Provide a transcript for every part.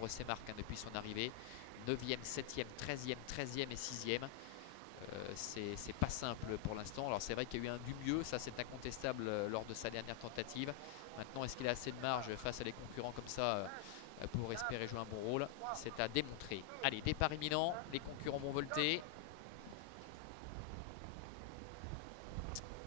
perdre ses marques depuis son arrivée. 9e, 7e, 13e, 13e et 6e. C'est pas simple pour l'instant. Alors c'est vrai qu'il y a eu du mieux, ça c'est incontestable lors de sa dernière tentative. Maintenant, est-ce qu'il a assez de marge face à des concurrents comme ça pour espérer jouer un bon rôle? C'est à démontrer. Allez, départ imminent, les concurrents vont volter.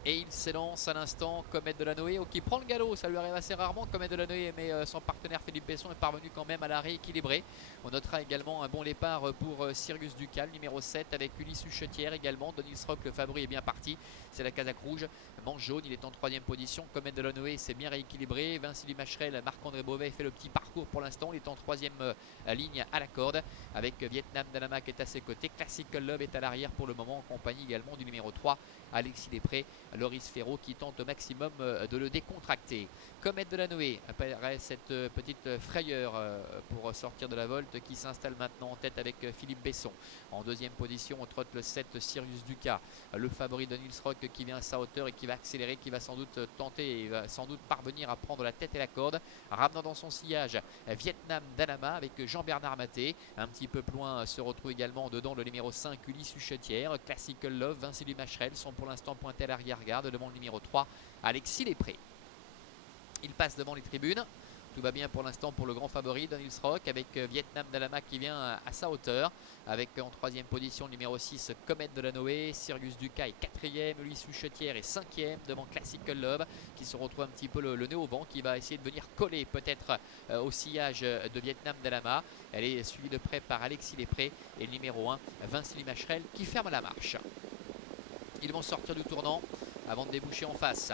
Et il s'élance à l'instant, Comet Delanoë, qui prend le galop, ça lui arrive assez rarement, Comet Delanoë, mais son partenaire Philippe Besson est parvenu quand même à la rééquilibrer. On notera également un bon départ pour Sirius Ducal, numéro 7, avec Ulysse Huchetière également. Donils Rock, le favori, est bien parti, c'est la casaque rouge, manche jaune, il est en 3e position. Comet Delanoë s'est bien rééquilibré, Vinci Macherel, Marc-André Beauvais fait le petit parcours pour l'instant, il est en 3e ligne à la corde, avec Vietnam Dalama qui est à ses côtés. Classical Love est à l'arrière pour le moment, en compagnie également du numéro 3, Alexis Després. Loris Ferraud qui tente au maximum de le décontracter. Comet Delanoë apparaît cette petite frayeur pour sortir de la volte, qui s'installe maintenant en tête avec Philippe Besson. En 2e position, on trotte le 7 Sirius Ducat, le favori de Nils Rock qui vient à sa hauteur et qui va accélérer, qui va sans doute tenter et va sans doute parvenir à prendre la tête et la corde, ramenant dans son sillage Vietnam Dalama avec Jean-Bernard Maté. Un petit peu plus loin se retrouve également dedans le numéro 5 Ulysse Huchetière. Classical Love, Vinci Macherel sont pour l'instant pointés à l'arrière-garde devant le numéro 3 Alexis Després. Il passe devant les tribunes. Tout va bien pour l'instant pour le grand favori Donils Rock, avec Vietnam Dalama qui vient à sa hauteur, avec en 3e position le numéro 6 Comet Delanoë. Sirius Ducat est 4e, Ulysse Huchetière est 5e devant Classical Love, qui se retrouve un petit peu le nez au vent, qui va essayer de venir coller peut-être au sillage de Vietnam Dalama. Elle est suivie de près par Alexis Després et le numéro 1 Vinci Macherel qui ferme la marche. Ils vont sortir du tournant avant de déboucher en face,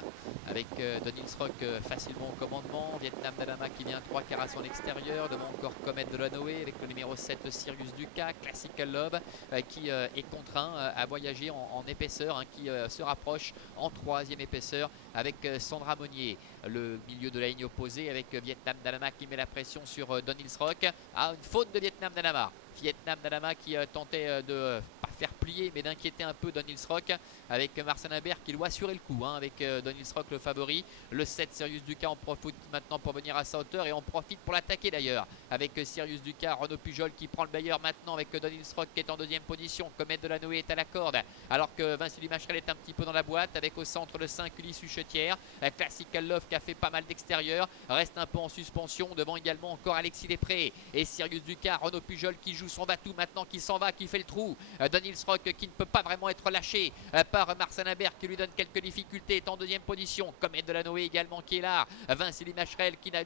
avec Donils Rock facilement au commandement. Vietnam Dalama qui vient 3 quarts à son extérieur, devant encore Comet Delanoë avec le numéro 7 Sirius Ducat. Classical Love qui est contraint à voyager en épaisseur, qui se rapproche en 3e épaisseur avec Sandra Monnier. Le milieu de la ligne opposée avec Vietnam Dalama qui met la pression sur Donils Rock. Une faute de Vietnam Dalama. Vietnam Dalama qui tentait de pas faire plier mais d'inquiéter un peu Donils Rock, avec Marcel Imbert qui doit assurer le coup avec Donils Rock le favori. Le 7 Sirius Ducat en profite maintenant pour venir à sa hauteur, et on profite pour l'attaquer d'ailleurs avec Sirius Ducat. Renaud Pujol qui prend le meilleur maintenant avec Donils Rock qui est en 2e position. Comet Delanoë est à la corde, alors que Vinci Macherel est un petit peu dans la boîte, avec au centre le 5 Ulysse Huchetière. Classical Love qui a fait pas mal d'extérieur reste un peu en suspension, devant également encore Alexis Després et Sirius Ducat. Renaud Pujol qui joue son batou maintenant, qui s'en va, qui fait le trou. Donils Rock qui ne peut pas vraiment être lâché par Marcel Imbert qui lui donne quelques difficultés, est en 2e position. Comet Delanoë également qui est là. Vinci Macherel qui a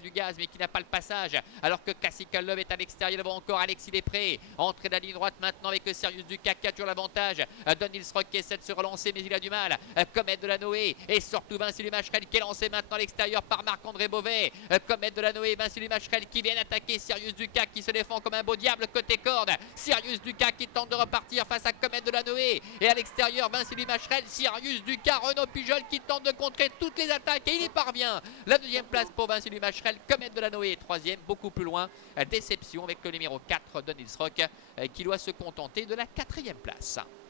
du gaz mais qui n'a pas le passage, alors que Classical Love est à l'extérieur devant encore Alexis Després. Entrée de la ligne droite maintenant avec Sirius Ducat qui a toujours l'avantage. Donils Rock qui essaie de se relancer mais il a du mal. Comet Delanoë et surtout Vinci Macherel qui est lancé maintenant à l'extérieur par Marc-André Beauvais. Comet Delanoë et Vinci Macherel qui viennent attaquer Sirius Ducat qui se défend comme un beau diable côté corde. Sirius Ducat qui tente de repartir face à Comet Delanoë, et à l'extérieur Vinci Macherel, Sirius Ducat, Renaud Pujol qui tente de contrer toutes les attaques et il y parvient. La 2e place pour Vinci Macherel. Comet Delanoë est 3e, beaucoup plus loin. Déception avec le numéro 4 Donils Rock qui doit se contenter de la 4e place.